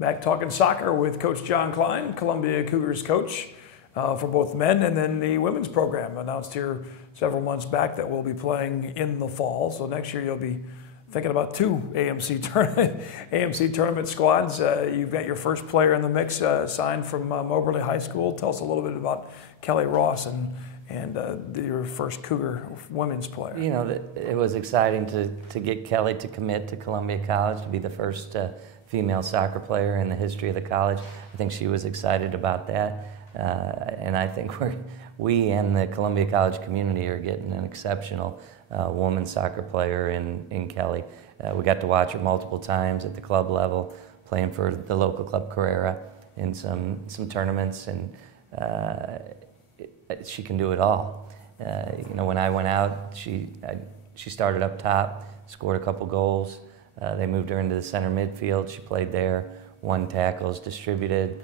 Back talking soccer with Coach John Klein, Columbia Cougars coach for both men and then the women's program. Announced here several months back that we'll be playing in the fall. So next year you'll be thinking about two AMC tournament squads. You've got your first player in the mix signed from Moberly High School. Tell us a little bit about Kelly Ross and your first Cougar women's player. You know, it was exciting to get Kelly to commit to Columbia College, to be the first female soccer player in the history of the college. I think she was excited about that, and I think we and the Columbia College community are getting an exceptional women's soccer player in Kelly. We got to watch her multiple times at the club level, playing for the local club Carrera in some tournaments, and she can do it all. You know, when I went out, she started up top, scored a couple goals. They moved her into the center midfield. She played there, won tackles, distributed,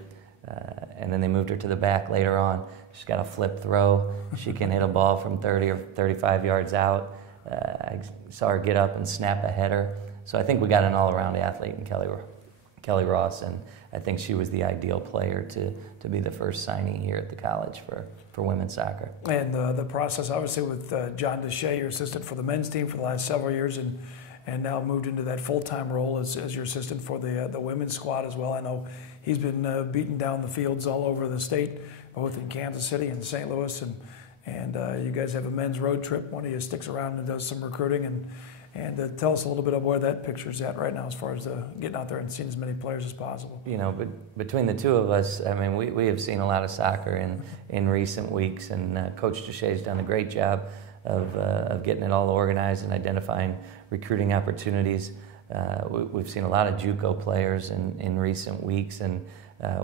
and then they moved her to the back later on. She's got a flip throw. She can hit a ball from 30 or 35 yards out. I saw her get up and snap a header. So I think we got an all-around athlete in Kelly Ross, and I think she was the ideal player to be the first signee here at the college for women's soccer. And the process, obviously, with John Deshay, your assistant for the men's team for the last several years, and now moved into that full-time role as your assistant for the women's squad as well. I know he's been beating down the fields all over the state, both in Kansas City and St. Louis, and you guys have a men's road trip. One of you sticks around and does some recruiting, and tell us a little bit of where that picture's at right now as far as getting out there and seeing as many players as possible. You know, but between the two of us, I mean, we have seen a lot of soccer in recent weeks, and Coach Deshay's done a great job of getting it all organized and identifying recruiting opportunities. We've seen a lot of JUCO players in recent weeks, and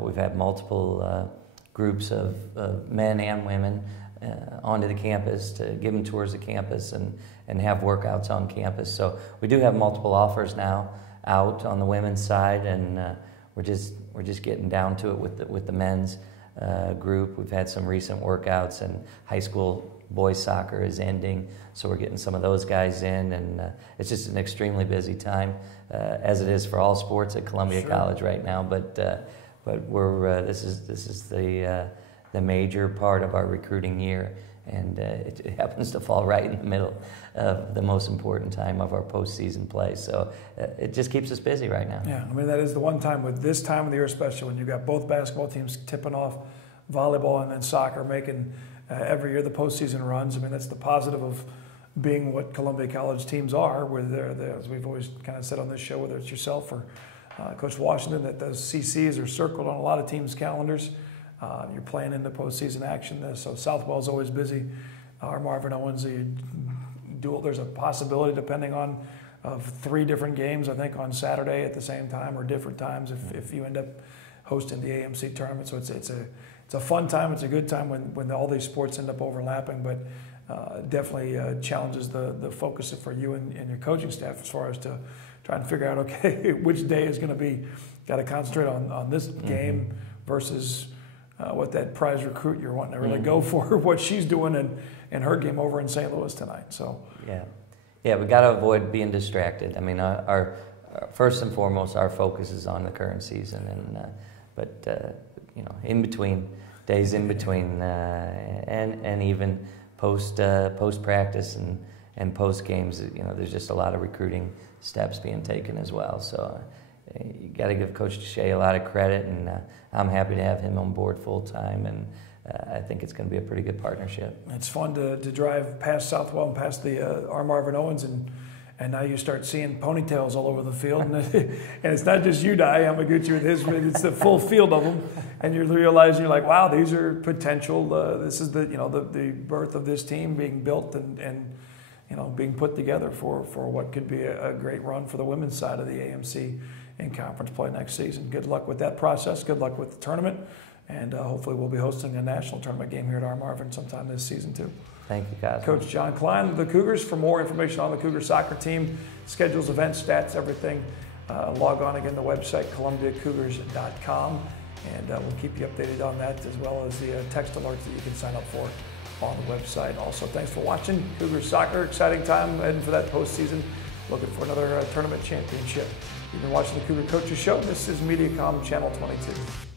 we've had multiple groups of men and women onto the campus to give them tours of campus and have workouts on campus. So we do have multiple offers now out on the women's side, and we're just getting down to it with the men's group. We've had some recent workouts, and high school boys soccer is ending, so we're getting some of those guys in, and it's just an extremely busy time, as it is for all sports at Columbia College right now. But we're this is the major part of our recruiting year, and it happens to fall right in the middle of the most important time of our postseason play. So it just keeps us busy right now. Yeah, I mean, that is the one time with this time of the year, especially when you've got both basketball teams tipping off, volleyball and then soccer making every year the postseason runs. I mean, that's the positive of being what Columbia College teams are, where they're, as we've always kind of said on this show, whether it's yourself or Coach Washington, that those CCs are circled on a lot of teams' calendars. You're playing into postseason action, so Southwell's always busy. Our Marvin Owens, there's a possibility, depending on, of 3 different games, I think, on Saturday at the same time or different times if you end up hosting the AMC tournament. So it's a fun time. It's a good time when all these sports end up overlapping, but definitely challenges the focus for you and your coaching staff as far as to try and figure out, okay, which day is going to be, got to concentrate on this game versus what that prize recruit you're wanting to really go for, what she's doing in her game over in St. Louis tonight. So yeah, we got to avoid being distracted. I mean, our first and foremost, our focus is on the current season, but you know, in between days, in between, and even post practice and post games, you know, there's just a lot of recruiting steps being taken as well. So you got to give Coach Deshay a lot of credit, and I'm happy to have him on board full time, and I think it's going to be a pretty good partnership. It's fun to drive past Southwell and past the R. Marvin Owens, and now you start seeing ponytails all over the field, and it's not just you, Di Yamaguchi with his, it's the full field of them, and you're realizing, you're like, wow, these are potential. This is the birth of this team being built and you know, being put together for what could be a great run for the women's side of the AMC in conference play next season. Good luck with that process. Good luck with the tournament. And hopefully we'll be hosting a national tournament game here at R. Marvin sometime this season too. Thank you, guys. Coach John Klein of the Cougars. For more information on the Cougar soccer team, schedules, events, stats, everything, log on again to the website, columbiacougars.com. And we'll keep you updated on that, as well as the text alerts that you can sign up for on the website. Also, thanks for watching Cougar Soccer. Exciting time heading for that postseason. Looking for another tournament championship. You've been watching the Cougar Coaches Show. This is MediaCom Channel 22.